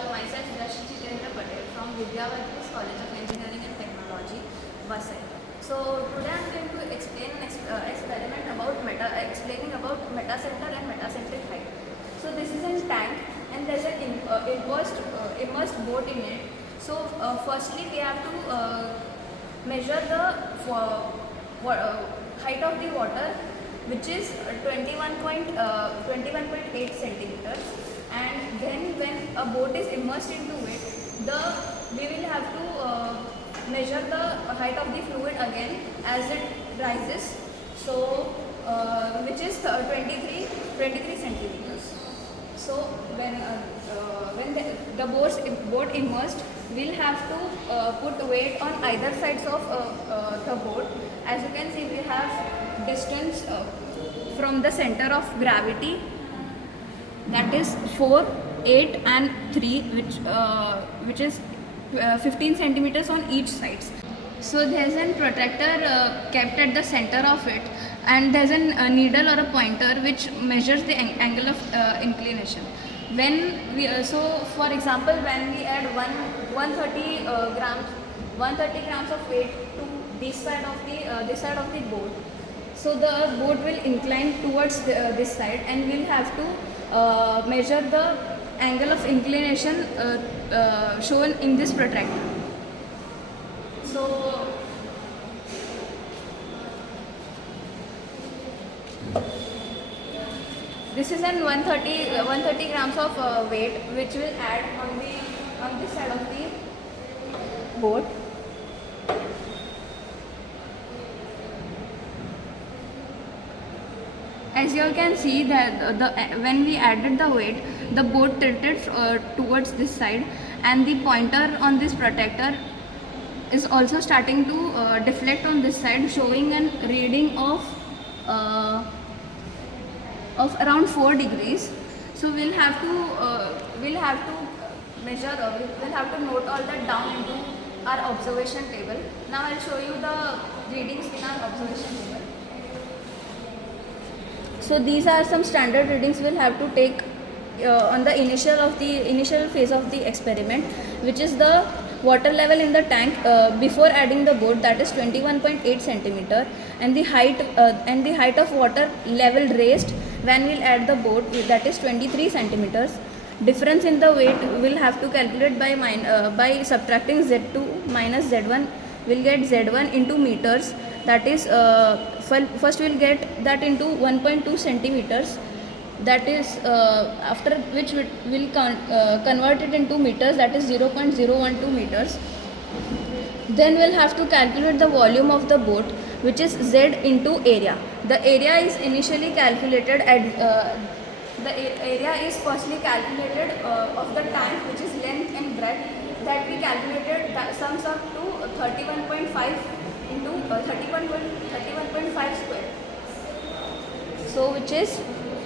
all, myself Rashmi Jitendra Patel from Vidyavati College of Engineering and Technology, Vasai. So today I am going to explain an experiment about explaining about metacenter and metacentric height. So this is a tank and there is an immersed boat in it. So firstly we have to measure the height of the water, which is 21.8 centimeters, and then when a boat is immersed into it, we will have to measure the height of the fluid again as it rises, so which is 23 centimeters. So when the boat immersed, we'll have to put weight on either sides of the boat. As you can see, we have distance from the center of gravity, that is 4, 8 and 3, which is 15 centimeters on each side. So there's a protractor kept at the center of it, and there's a needle or a pointer which measures the angle of inclination. When we for example, when we add 130 grams of weight to this side of the boat, so the boat will incline towards this side, and we'll have to measure the angle of inclination shown in this protractor. So this is an 130 grams of weight which will add on this side of the boat. As you can see that when we added the weight, the boat tilted towards this side, and the pointer on this protractor is also starting to deflect on this side, showing a reading of around 4 degrees. So we'll have to measure, we'll have to note all that down into our observation table. Now I'll show you the readings in our observation table. So these are some standard readings we'll have to take on the initial phase of the experiment, which is the water level in the tank before adding the boat, that is 21.8 centimeter, and the height of water level raised when we'll add the boat, that is 23 centimeters. Difference in the weight we'll have to calculate by subtracting Z2 minus Z1. We'll get Z1 into meters, that is first we'll get that into 1.2 centimeters, that is after which we'll convert it into meters, that is 0.012 meters. Then we'll have to calculate the volume of the boat, which is Z into area. The area is initially calculated at the area is firstly calculated of the tank, which is length and breadth, that we calculated, that sums up to 31.5 into 31.5 square. So which is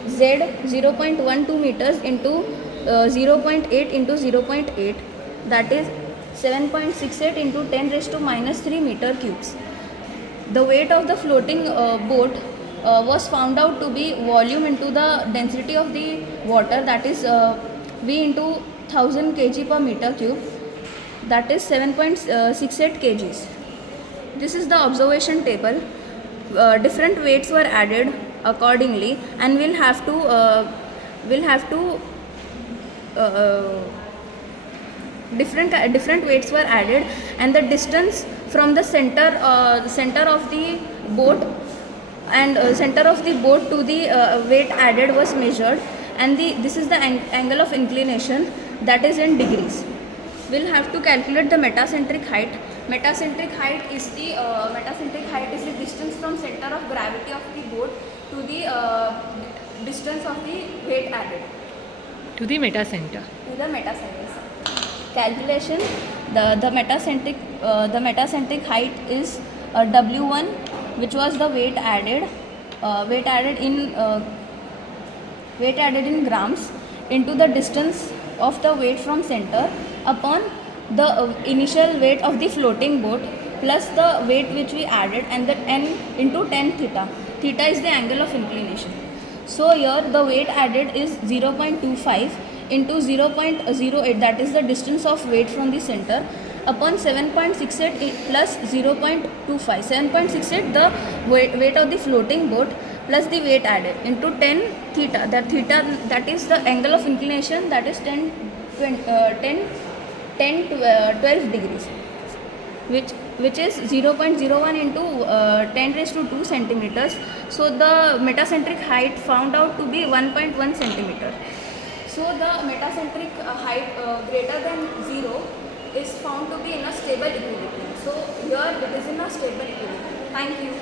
Z 0.12 meters into 0.8 into 0.8, that is 7.68 into 10 raised to minus 3 meter cubes. The weight of the floating boat was found out to be volume into the density of the water, that is V into 1000 kg per meter cube, that is 7.68 kgs. This is the observation table. Different weights were added accordingly, and we'll have to different weights were added, and the distance from the center of the boat to the weight added was measured, and this is the angle of inclination, that is in degrees. We'll have to calculate the metacentric height. Metacentric height is the distance from center of gravity of the boat to the distance of the weight added to the metacenter. Calculation: the metacentric height is W1, which was the weight added in grams, into the distance of the weight from center upon the initial weight of the floating boat plus the weight which we added, and the n into tan theta. Theta is the angle of inclination. So here the weight added is 0.25 into 0.08, that is the distance of weight from the center, upon 7.68 plus 0.25. 7.68 the weight of the floating boat plus the weight added into 10 theta. That theta, that is the angle of inclination, that is 10 12 degrees, which is 0.01 into 10 raised to 2 centimeters. So the metacentric height found out to be 1.1 centimeter. So the metacentric height greater than 0 is found to be in a stable equilibrium. So here it is in a stable equilibrium. Thank you.